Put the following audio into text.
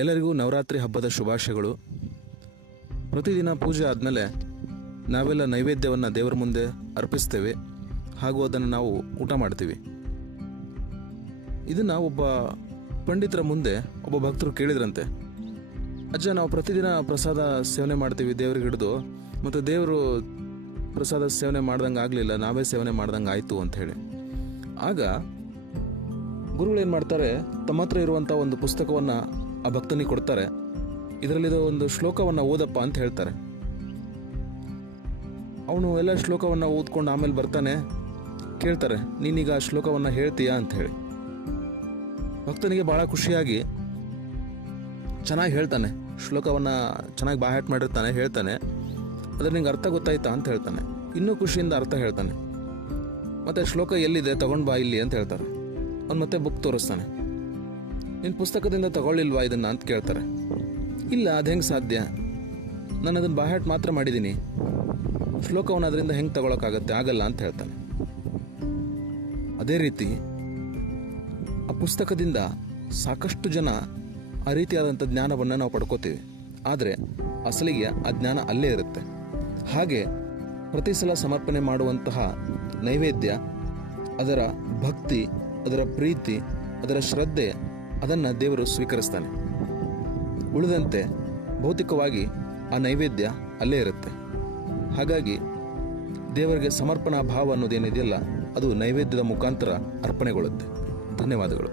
ಎಲ್ಲರಿಗೂ ನವರಾತ್ರಿ ಹಬ್ಬದ ಶುಭಾಶಯಗಳು. ಪ್ರತಿದಿನ ಪೂಜೆ ಆದಮೇಲೆ ನಾವೆಲ್ಲ ನೈವೇದ್ಯವನ್ನು ದೇವರ ಮುಂದೆ ಅರ್ಪಿಸ್ತೇವೆ ಹಾಗೂ ಅದನ್ನು ನಾವು ಊಟ ಮಾಡ್ತೀವಿ. ಇದನ್ನು ಒಬ್ಬ ಪಂಡಿತರ ಮುಂದೆ ಒಬ್ಬ ಭಕ್ತರು ಕೇಳಿದ್ರಂತೆ, ಅಜ್ಜ ನಾವು ಪ್ರತಿದಿನ ಪ್ರಸಾದ ಸೇವನೆ ಮಾಡ್ತೀವಿ ದೇವ್ರಿಗೆ ಹಿಡಿದು, ಮತ್ತು ದೇವರು ಪ್ರಸಾದ ಸೇವನೆ ಮಾಡ್ದಂಗೆ ಆಗಲಿಲ್ಲ, ನಾವೇ ಸೇವನೆ ಮಾಡ್ದಂಗೆ ಆಯಿತು ಅಂಥೇಳಿ. ಆಗ ಗುರುಗಳೇನು ಮಾಡ್ತಾರೆ, ತಮ್ಮ ಹತ್ರ ಇರುವಂಥ ಒಂದು ಪುಸ್ತಕವನ್ನು ಆ ಭಕ್ತನಿಗೆ ಕೊಡ್ತಾರೆ. ಇದರಲ್ಲಿರೋ ಒಂದು ಶ್ಲೋಕವನ್ನು ಓದಪ್ಪ ಅಂತ ಹೇಳ್ತಾರೆ. ಅವನು ಎಲ್ಲ ಶ್ಲೋಕವನ್ನು ಓದ್ಕೊಂಡು ಆಮೇಲೆ ಬರ್ತಾನೆ, ಕೇಳ್ತಾರೆ ನೀನೀಗ ಆ ಶ್ಲೋಕವನ್ನು ಹೇಳ್ತೀಯಾ ಅಂತ ಹೇಳಿ. ಭಕ್ತನಿಗೆ ಭಾಳ ಖುಷಿಯಾಗಿ ಚೆನ್ನಾಗಿ ಹೇಳ್ತಾನೆ, ಶ್ಲೋಕವನ್ನು ಚೆನ್ನಾಗಿ ಬಾಹ್ಯಾಟ್ ಮಾಡಿರ್ತಾನೆ, ಹೇಳ್ತಾನೆ. ಅದ್ರ ನಿಂಗೆ ಅರ್ಥ ಗೊತ್ತಾಯ್ತಾ ಅಂತ ಹೇಳ್ತಾನೆ. ಇನ್ನೂ ಖುಷಿಯಿಂದ ಅರ್ಥ ಹೇಳ್ತಾನೆ. ಮತ್ತು ಶ್ಲೋಕ ಎಲ್ಲಿದೆ ತಗೊಂಡು ಬಾ ಇಲ್ಲಿ ಅಂತ ಹೇಳ್ತಾರೆ. ಅವ್ನು ಮತ್ತೆ ಬುಕ್ ತೋರಿಸ್ತಾನೆ. ನಿನ್ನ ಪುಸ್ತಕದಿಂದ ತಗೊಳ್ಳಿಲ್ವಾ ಇದನ್ನು ಅಂತ ಕೇಳ್ತಾರೆ. ಇಲ್ಲ, ಅದು ಹೆಂಗೆ ಸಾಧ್ಯ, ನಾನು ಅದನ್ನು ಬಾಹ್ಯಾಟ್ ಮಾತ್ರ ಮಾಡಿದ್ದೀನಿ, ಶ್ಲೋಕವನ್ನು ಅದರಿಂದ ಹೆಂಗೆ ತಗೊಳಕ್ಕಾಗತ್ತೆ, ಆಗಲ್ಲ ಅಂತ ಹೇಳ್ತಾನೆ. ಅದೇ ರೀತಿ ಆ ಪುಸ್ತಕದಿಂದ ಸಾಕಷ್ಟು ಜನ ಆ ರೀತಿಯಾದಂಥ ಜ್ಞಾನವನ್ನು ನಾವು ಪಡ್ಕೋತೀವಿ, ಆದರೆ ಅಸಲಿಗೆ ಆ ಜ್ಞಾನ ಅಲ್ಲೇ ಇರುತ್ತೆ. ಹಾಗೆ ಪ್ರತಿ ಸಲ ಸಮರ್ಪಣೆ ಮಾಡುವಂತಹ ನೈವೇದ್ಯ, ಅದರ ಭಕ್ತಿ, ಅದರ ಪ್ರೀತಿ, ಅದರ ಶ್ರದ್ಧೆ, ಅದನ್ನು ದೇವರು ಸ್ವೀಕರಿಸ್ತಾನೆ. ಉಳಿದಂತೆ ಭೌತಿಕವಾಗಿ ಆ ನೈವೇದ್ಯ ಅಲ್ಲೇ ಇರುತ್ತೆ. ಹಾಗಾಗಿ ದೇವರಿಗೆ ಸಮರ್ಪಣಾ ಭಾವ ಅನ್ನೋದೇನಿದೆಯಲ್ಲ, ಅದು ನೈವೇದ್ಯದ ಮುಖಾಂತರ ಅರ್ಪಣೆಗೊಳ್ಳುತ್ತೆ. ಧನ್ಯವಾದಗಳು.